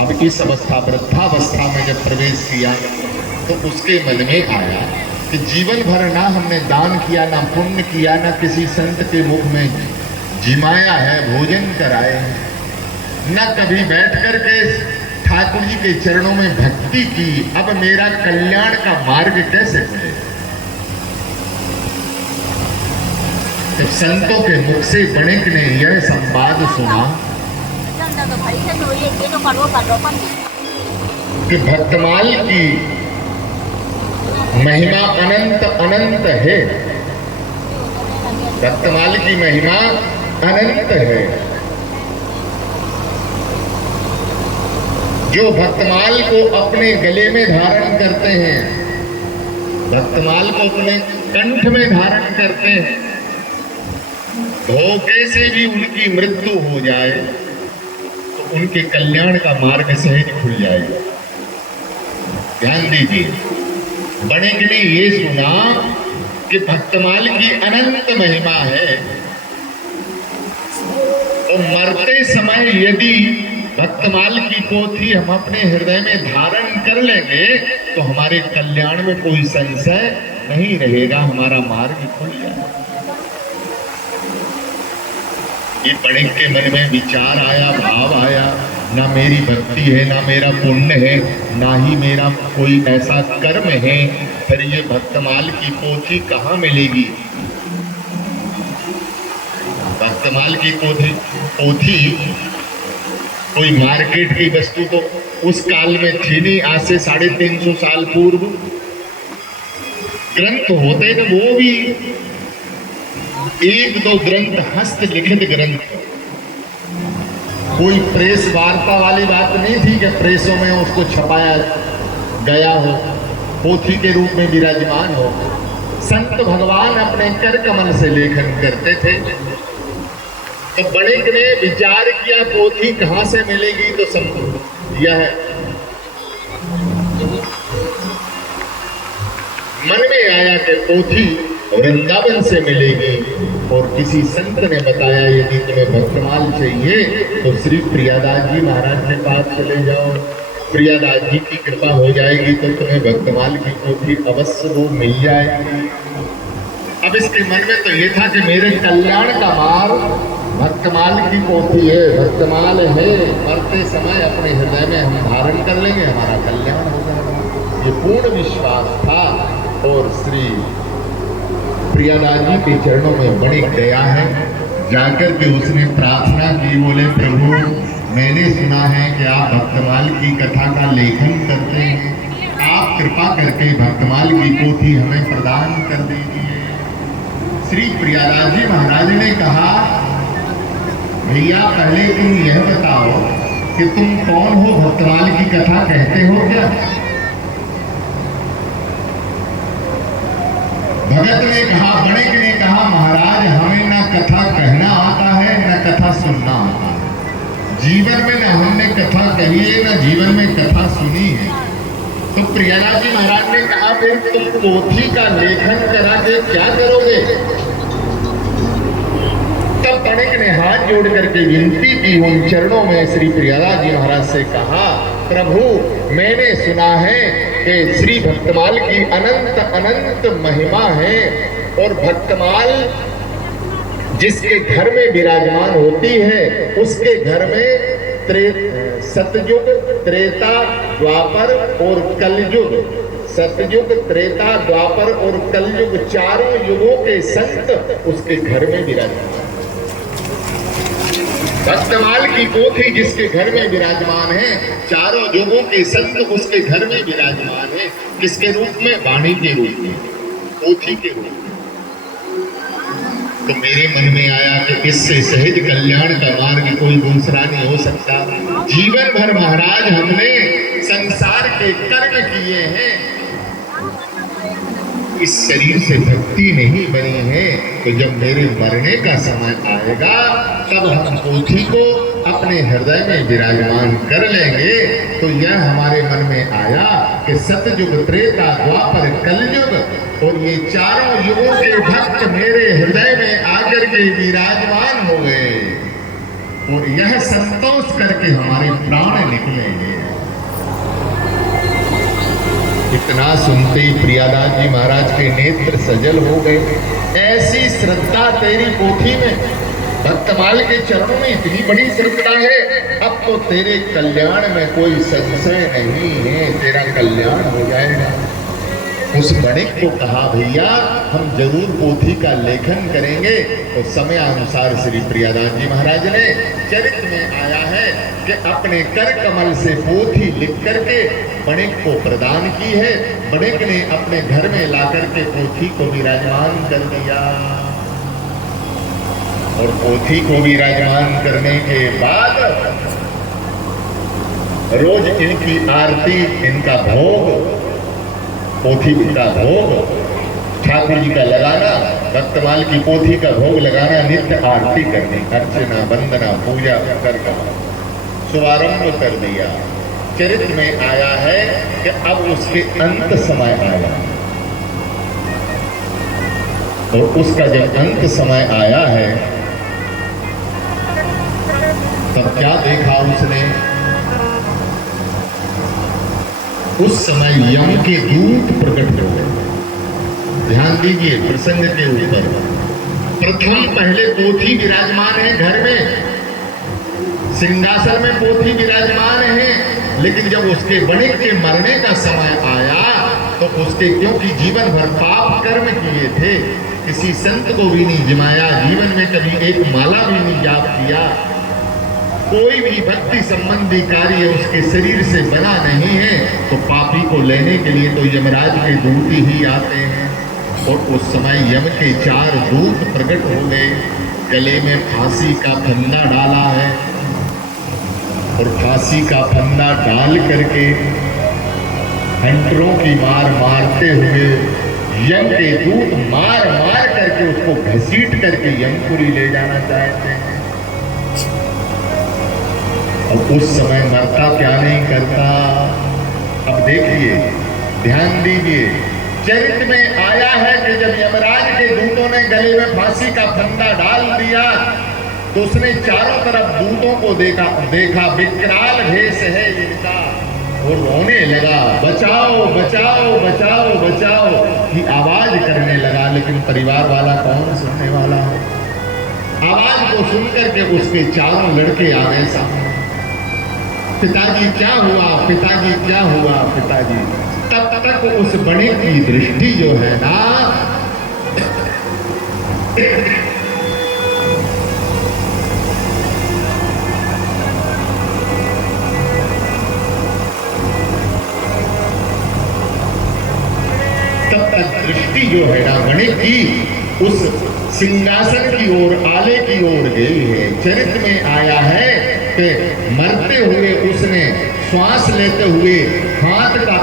अब इस अवस्था वृद्धावस्था में जब प्रवेश किया तो उसके मन में आया कि जीवन भर ना हमने दान किया, ना पुण्य किया, ना किसी संत के मुख में जिमाया है, भोजन कराए हैं, न कभी बैठ करके ठाकुर जी के चरणों में भक्ति की। अब मेरा कल्याण का मार्ग कैसे खुलेगा? तो संतों के मुख से बणिक ने यह संवाद सुना कि भक्तमाल की महिमा अनंत अनंत है, भक्तमाल की महिमा अनंत है। जो भक्तमाल को अपने गले में धारण करते हैं, भक्तमाल को अपने कंठ में धारण करते हैं, धोखे से भी उनकी मृत्यु हो जाए तो उनके कल्याण का मार्ग सहज खुल जाएगा। ध्यान दीजिए, बणिक ने ये सुना कि भक्तमाल की अनंत महिमा है, तो मरते समय यदि भक्तमाल की पोथी हम अपने हृदय में धारण कर लेंगे तो हमारे कल्याण में कोई संशय नहीं रहेगा, हमारा मार्ग खुल जाएगा। ये बणिक के मन में विचार आया, भाव आया, ना मेरी भक्ति है, ना मेरा पुण्य है, ना ही मेरा कोई ऐसा कर्म है, फिर ये भक्तमाल की पोथी कहाँ मिलेगी? भक्तमाल की पोथी कोई मार्केट की वस्तु तो उस काल में थी नहीं। आज से 350 साल पूर्व ग्रंथ होते तो वो भी 1-2 ग्रंथ, हस्तलिखित ग्रंथ, कोई प्रेस वार्ता वाली बात नहीं थी कि प्रेसों में उसको छपाया गया हो, पोथी के रूप में विराजमान हो। संत भगवान अपने कर कमल से लेखन करते थे। तो बणिक ने विचार किया पोथी कहां से मिलेगी, तो यह मन में आया कि पोथी वृंदावन से मिलेगी। और किसी संत ने बताया यदि तुम्हें भक्तमाल चाहिए तो श्री प्रियादास जी महाराज के पास चले जाओ, प्रियादास जी की कृपा हो जाएगी तो तुम्हें भक्तमाल की पोथी अवश्य वो मिल जाएगी। अब इसके मन में तो ये था कि मेरे कल्याण का मार्ग भक्तमाल की पोथी है, भक्तमाल है, मरते समय अपने हृदय में हम धारण कर लेंगे, हमारा कल्याण हो जाएगा। ये पूर्ण विश्वास था। और श्री प्रियादास जी के चरणों में बणिक गया है, जाकर के उसने प्रार्थना की, बोले प्रभु मैंने सुना है कि आप भक्तमाल की कथा का लेखन करते हैं, आप कृपा करके भक्तमाल की पोथी हमें प्रदान कर दीजिए। श्री प्रियादास जी महाराज ने कहा, भैया पहले तुम यह बताओ कि तुम कौन हो, भक्तमाल की कथा कहते हो क्या? भगत ने कहा, बणिक ने कहा, महाराज हमें ना कथा कहना आता है, ना कथा सुनना आता है। जीवन में ना हमने कथा कही है, ना जीवन में कथा सुनी है। तो प्रियादास जी महाराज ने कहा, फिर तुम पोथी का लेखन करा के क्या करोगे? तब बणिक ने हाथ जोड़ करके विनती की, उन चरणों में श्री प्रियादास जी महाराज से कहा, प्रभु मैंने सुना है कि श्री भक्तमाल की अनंत अनंत महिमा है, और भक्तमाल जिसके घर में विराजमान होती है उसके घर में सतयुग, त्रेता, द्वापर और कलयुग, सतयुग, त्रेता, द्वापर और कलयुग, चारों युगों के संत उसके घर में विराजमान। भक्तमाल की पोथी जिसके घर में विराजमान है, चारों युगों के संत उसके घर में विराजमान है। किसके रूप में? वाणी के रूप में, पोथी के रूप में। तो मेरे मन में आया कि इससे सहज कल्याण का मार्ग कोई दूसरा नहीं हो सकता। जीवन भर महाराज हमने संसार के कर्म किए हैं, इस शरीर से भक्ति नहीं बनी है, तो जब मेरे मरने का समय आएगा तब हम पोथी को अपने हृदय में विराजमान कर लेंगे। तो यह हमारे मन में आया कि सतयुग, त्रेता, द्वापर, कलयुग और ये चारों युगों के भक्त मेरे हृदय में आकर के विराजमान हो गए। और यह संतोष करके हमारे प्राण निकलेंगे। इतना सुनते ही प्रियादास जी महाराज के नेत्र सजल हो गए। ऐसी श्रद्धा तेरी पोथी में, भक्तमाल के चरणों में इतनी बड़ी श्रद्धा है, अब तो तेरे कल्याण में कोई संशय नहीं है, तेरा कल्याण हो जाएगा। उस बणिक को कहा, भैया हम जरूर पोथी का लेखन करेंगे। तो समय अनुसार श्री प्रियादास जी महाराज ने, चरित्र में आया है कि अपने कर कमल से पोथी लिख करके बणिक को प्रदान की है। बणिक ने अपने घर में ला करके पोथी को विराजमान कर दिया और पोथी को विराजमान करने के बाद रोज इनकी आरती, इनका भोग, पोथी का भोग ठाकुर जी का लगाना, भक्तमाल की पोथी का भोग लगाना, नित्य आरती करनी, अर्चना वंदना पूजा करना शुभारंभ कर दिया। चरित्र में आया है कि अब उसके अंत समय आया और उसका जब अंत समय आया है तब क्या देखा उसने? उस समय यम के दूत प्रकट हो गए। ध्यान दीजिए प्रसंग के ऊपर। प्रथम पहले पोथी विराजमान है घर में, सिंहासन में पोथी विराजमान है, लेकिन जब उसके बणिक के मरने का समय आया तो उसके, क्योंकि जीवन भर पाप कर्म किए थे, किसी संत को भी नहीं जिमाया, जीवन में कभी एक माला भी नहीं जाप किया, कोई भी भक्ति संबंधी कार्य उसके शरीर से बना नहीं है, तो पापी को लेने के लिए तो यमराज के दूत ही आते हैं। और उस समय यम के 4 दूत प्रकट हो गए, गले में फांसी का फंदा डाला है और फांसी का फंदा डाल करके हंटरों की मार मारते हुए यम के दूत मार मार करके उसको घसीट करके यमपुरी ले जाना चाहते हैं। और उस समय मरता क्या नहीं करता। अब देखिए, ध्यान दीजिए, चरित्र में आया है कि जब यमराज के दूतों ने गले में फांसी का फंदा डाल दिया तो उसने चारों तरफ दूतों को देखा विकराल भेष है इनका, और रोने लगा, बचाओ बचाओ बचाओ बचाओ की आवाज करने लगा। लेकिन परिवार वाला कौन सुनने वाला हो? आवाज को सुनकर के उसके चारों लड़के आ गए सामने। पिताजी क्या हुआ, पिताजी क्या हुआ, पिताजी। तब तक उस बड़े की दृष्टि जो है ना, तब तक दृष्टि जो है ना बड़े की उस सिंहासन की ओर, आले की ओर गई है। चरित्र में आया है कि मरते हुए उसने श्वास लेते हुए हाथ का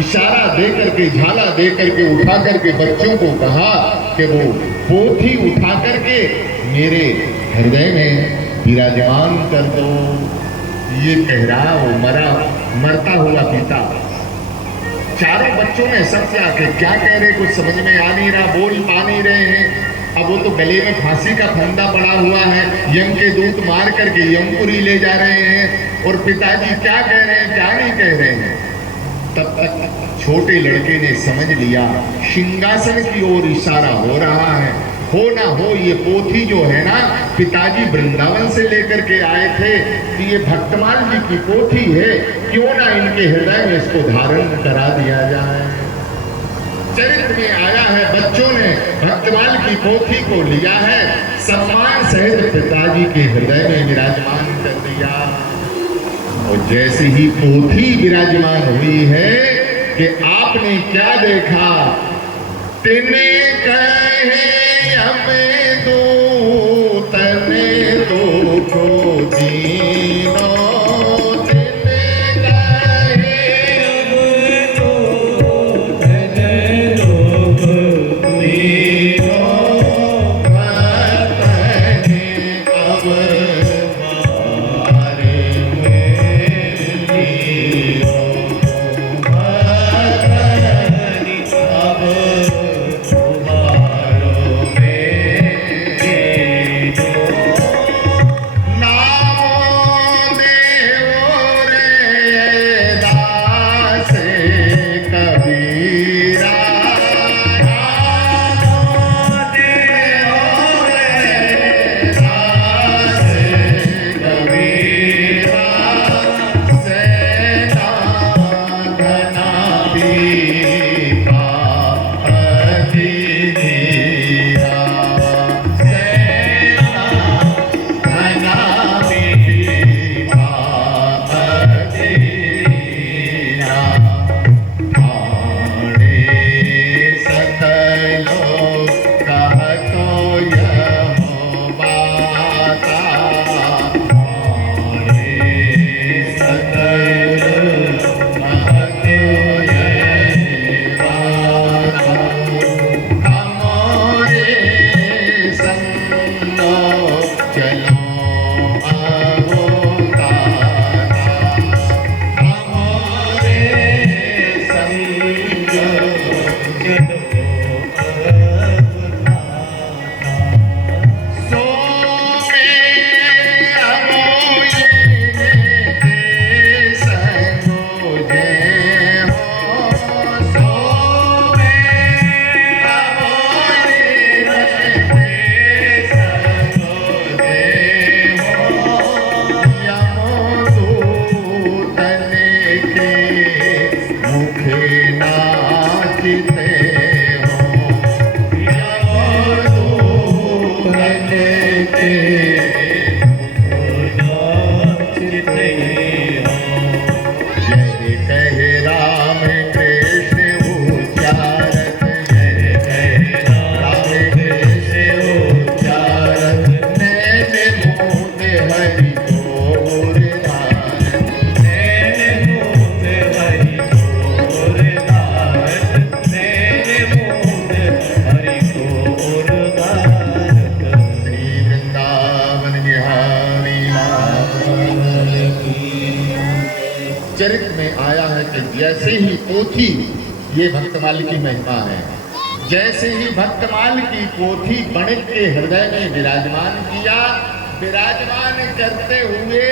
इशारा दे करके, झाला दे करके उठा करके बच्चों को कहा कि वो पोथी उठा करके मेरे हृदय में विराजमान कर दो। ये कह रहा वो मरता हुआ पिता। चारों बच्चों ने सब क्या कह रहे, कुछ समझ में आ नहीं रहा, बोल पा नहीं रहे हैं। अब वो तो गले में फांसी का फंदा पड़ा हुआ है, यम के दूत मार करके यमपुरी ले जा रहे हैं, और पिताजी क्या कह रहे हैं क्या नहीं कह रहे हैं। तब तक छोटे लड़के ने समझ लिया सिंहासन की ओर इशारा हो रहा है। हो ना हो ये पोथी जो है ना, पिताजी वृंदावन से लेकर के आए थे कि ये भक्तमाल जी की पोथी है, क्यों ना इनके हृदय में इसको धारण करा दिया जाए। चरित्र में आया है बच्चों ने भक्तमाल की पोथी को लिया है, सम्मान सहित पिताजी के हृदय में विराजमान कर दिया। और जैसे ही पोथी विराजमान हुई है कि आपने क्या देखा, तिने कहे हमें दूत ने दो को दीनो, चरित्र में आया है कि जैसे ही पोथी, ये भक्तमाल की महिमा है, जैसे ही भक्तमाल की पोथी बणिक के हृदय में विराजमान किया, विराजमान करते हुए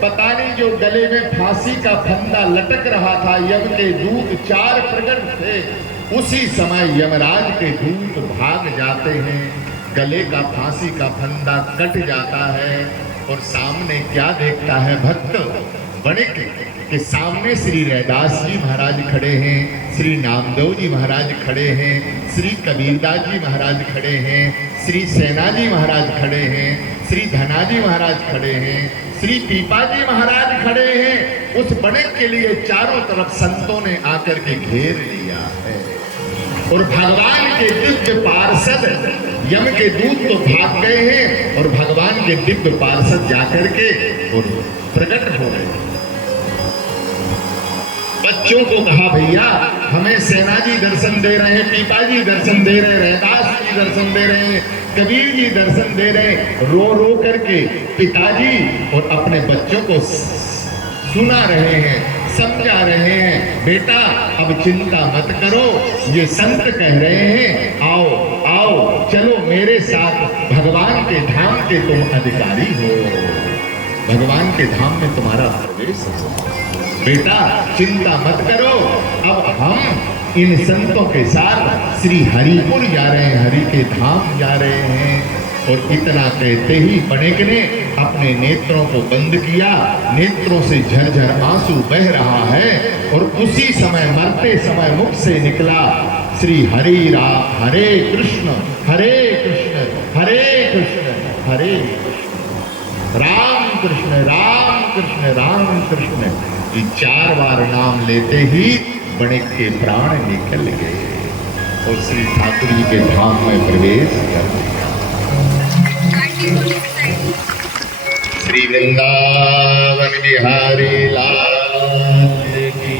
पता नहीं जो गले में फांसी का फंदा लटक रहा था, यम के दूत 4 प्रकट थे, उसी समय यमराज के दूत भाग जाते हैं, गले का फांसी का फंदा कट जाता है और सामने क्या देखता है भक्त बणिक के सामने श्री रैदास जी महाराज खड़े हैं, श्री नामदेव जी महाराज खड़े हैं, श्री कबीरदास जी महाराज खड़े हैं, श्री सेना जी महाराज खड़े हैं, श्री धनाजी महाराज खड़े हैं, श्री पीपा जी महाराज खड़े हैं। उस बणिक के लिए चारों तरफ संतों ने आकर के घेर लिया है और भगवान के दिव्य पार्षद यम के दूत तो भाग गए हैं और भगवान के दिव्य पार्षद जाकर के और प्रकट हो गए। बच्चों को कहा भैया हमें सेना जी दर्शन दे रहे हैं, पीपा जी दर्शन दे रहे हैं, रैदास जी दर्शन दे रहे हैं, कबीर जी दर्शन दे रहे हैं। रो रो करके पिताजी और अपने बच्चों को सुना रहे हैं, समझा रहे हैं, बेटा अब चिंता मत करो, ये संत कह रहे हैं आओ आओ चलो मेरे साथ, भगवान के धाम के तुम अधिकारी हो, भगवान के धाम में तुम्हारा प्रवेश है, बेटा चिंता मत करो। अब हम इन संतों के साथ श्री हरिपुर जा रहे हैं, हरि के धाम जा रहे हैं। और इतना कहते ही बणिक ने अपने नेत्रों को बंद किया, नेत्रों से झरझर आंसू बह रहा है और उसी समय मरते समय मुख से निकला श्री हरि राम हरे कृष्ण हरे कृष्ण हरे कृष्ण हरे राम कृष्ण राम कृष्ण राम कृष्ण। ये 4 बार नाम लेते ही बणिक के प्राण निकल गए और श्री ठाकुर जी के धाम में प्रवेश कर दिया। श्री वृंदावन बिहारी लाल की।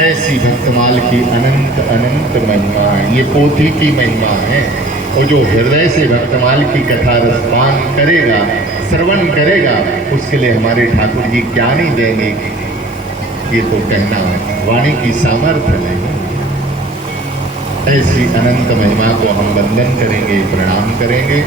ऐसी भक्तमाल की अनंत अनंत महिमा है, ये पोथी की महिमा है। और जो हृदय से भक्तमाल की कथा रसपान करेगा, श्रवण करेगा, उसके लिए हमारे ठाकुर जी क्या नहीं देंगे, ये तो कहना वाणी की सामर्थ्य नहीं। ऐसी अनंत महिमा को हम वंदन करेंगे, प्रणाम करेंगे।